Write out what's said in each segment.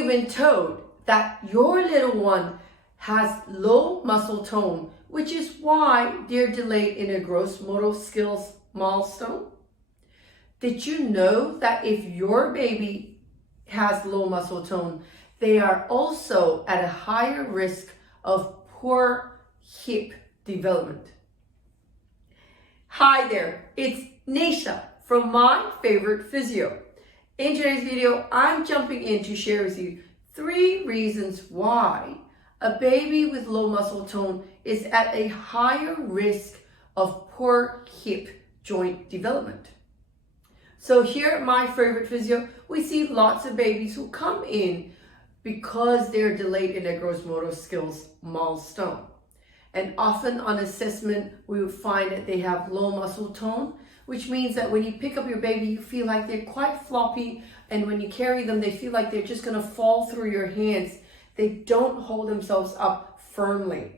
you've been told that your little one has low muscle tone, which is why they're delayed in a gross motor skills milestone? Did you know that if your baby has low muscle tone, they are also at a higher risk of poor hip development? Hi there, it's Neesha from My Favorite Physio. In today's video, I'm jumping in to share with you 3 reasons why a baby with low muscle tone is at a higher risk of poor hip joint development. So here at My Favorite Physio, we see lots of babies who come in because they're delayed in their gross motor skills milestone. And often on assessment, we would find that they have low muscle tone, which means that when you pick up your baby, you feel like they're quite floppy, and when you carry them, they feel like they're just gonna fall through your hands. They don't hold themselves up firmly.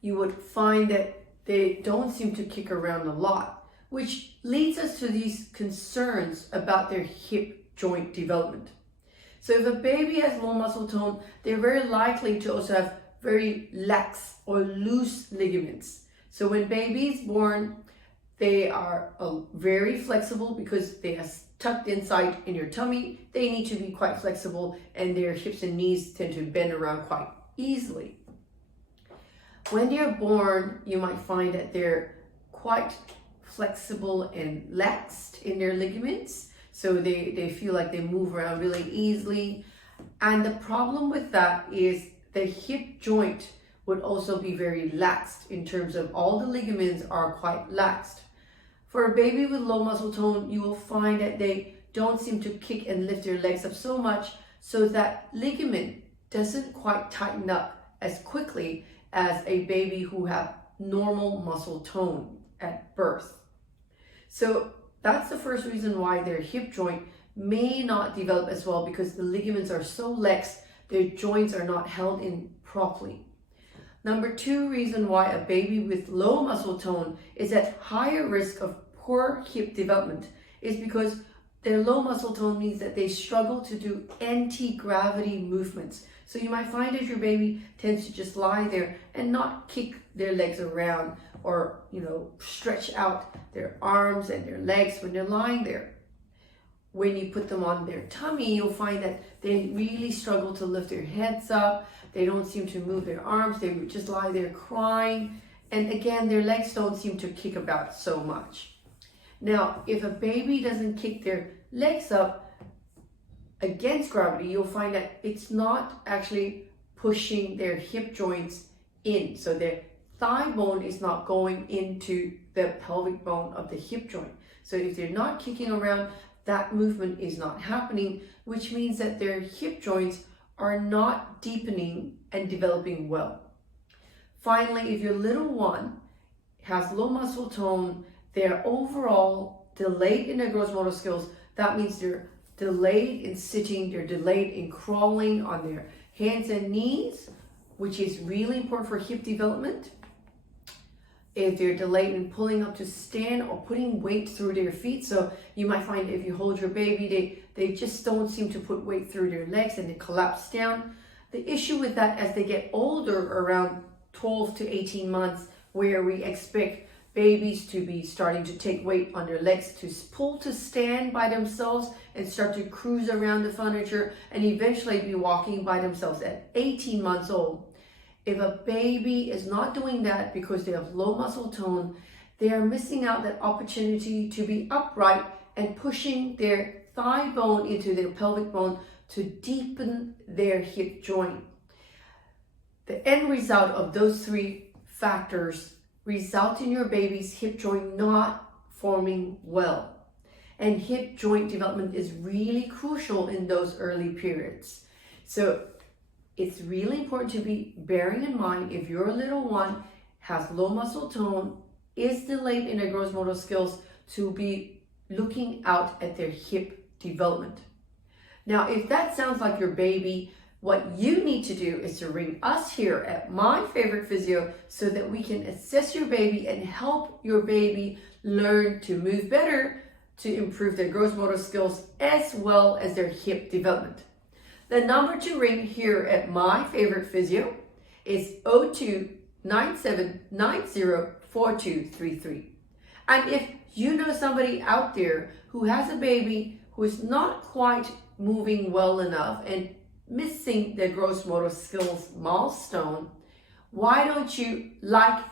You would find that they don't seem to kick around a lot, which leads us to these concerns about their hip joint development. So if a baby has low muscle tone, they're very likely to also have very lax or loose ligaments. So when baby's born, they are very flexible because they are tucked inside in your tummy. They need to be quite flexible, and their hips and knees tend to bend around quite easily. When they're born, you might find that they're quite flexible and laxed in their ligaments. So they feel like they move around really easily. And the problem with that is the hip joint would also be very laxed in terms of all the ligaments are quite laxed. For a baby with low muscle tone, you will find that they don't seem to kick and lift their legs up so much, so that ligament doesn't quite tighten up as quickly as a baby who have normal muscle tone at birth. So that's the first reason why their hip joint may not develop as well, because the ligaments are so lax, their joints are not held in properly. Number 2 reason why a baby with low muscle tone is at higher risk of poor hip development is because their low muscle tone means that they struggle to do anti-gravity movements. So you might find that your baby tends to just lie there and not kick their legs around or, stretch out their arms and their legs when they're lying there. When you put them on their tummy, you'll find that they really struggle to lift their heads up. They don't seem to move their arms. They would just lie there crying. And again, their legs don't seem to kick about so much. Now, if a baby doesn't kick their legs up against gravity, you'll find that it's not actually pushing their hip joints in. So their thigh bone is not going into the pelvic bone of the hip joint. So if they're not kicking around, that movement is not happening, which means that their hip joints are not deepening and developing well. Finally, if your little one has low muscle tone, they're overall delayed in their gross motor skills. That means they're delayed in sitting, they're delayed in crawling on their hands and knees, which is really important for hip development. If they're delayed in pulling up to stand or putting weight through their feet. So you might find if you hold your baby, they just don't seem to put weight through their legs and they collapse down. The issue with that, as they get older, around 12 to 18 months, where we expect babies to be starting to take weight on their legs, to pull to stand by themselves and start to cruise around the furniture and eventually be walking by themselves at 18 months old. If a baby is not doing that because they have low muscle tone, they are missing out that opportunity to be upright and pushing their thigh bone into their pelvic bone to deepen their hip joint. The end result of those 3 factors result in your baby's hip joint not forming well. And hip joint development is really crucial in those early periods. So it's really important to be bearing in mind, if your little one has low muscle tone, is delayed in their gross motor skills, to be looking out at their hip development. Now, if that sounds like your baby, what you need to do is to ring us here at My Favorite Physio so that we can assess your baby and help your baby learn to move better, to improve their gross motor skills as well as their hip development. The number to ring here at My Favorite Physio is 02-9790-4233. And if you know somebody out there who has a baby who is not quite moving well enough and missing their gross motor skills milestone, why don't you like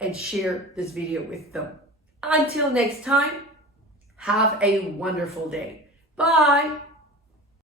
and share this video with them? Until next time, have a wonderful day. Bye.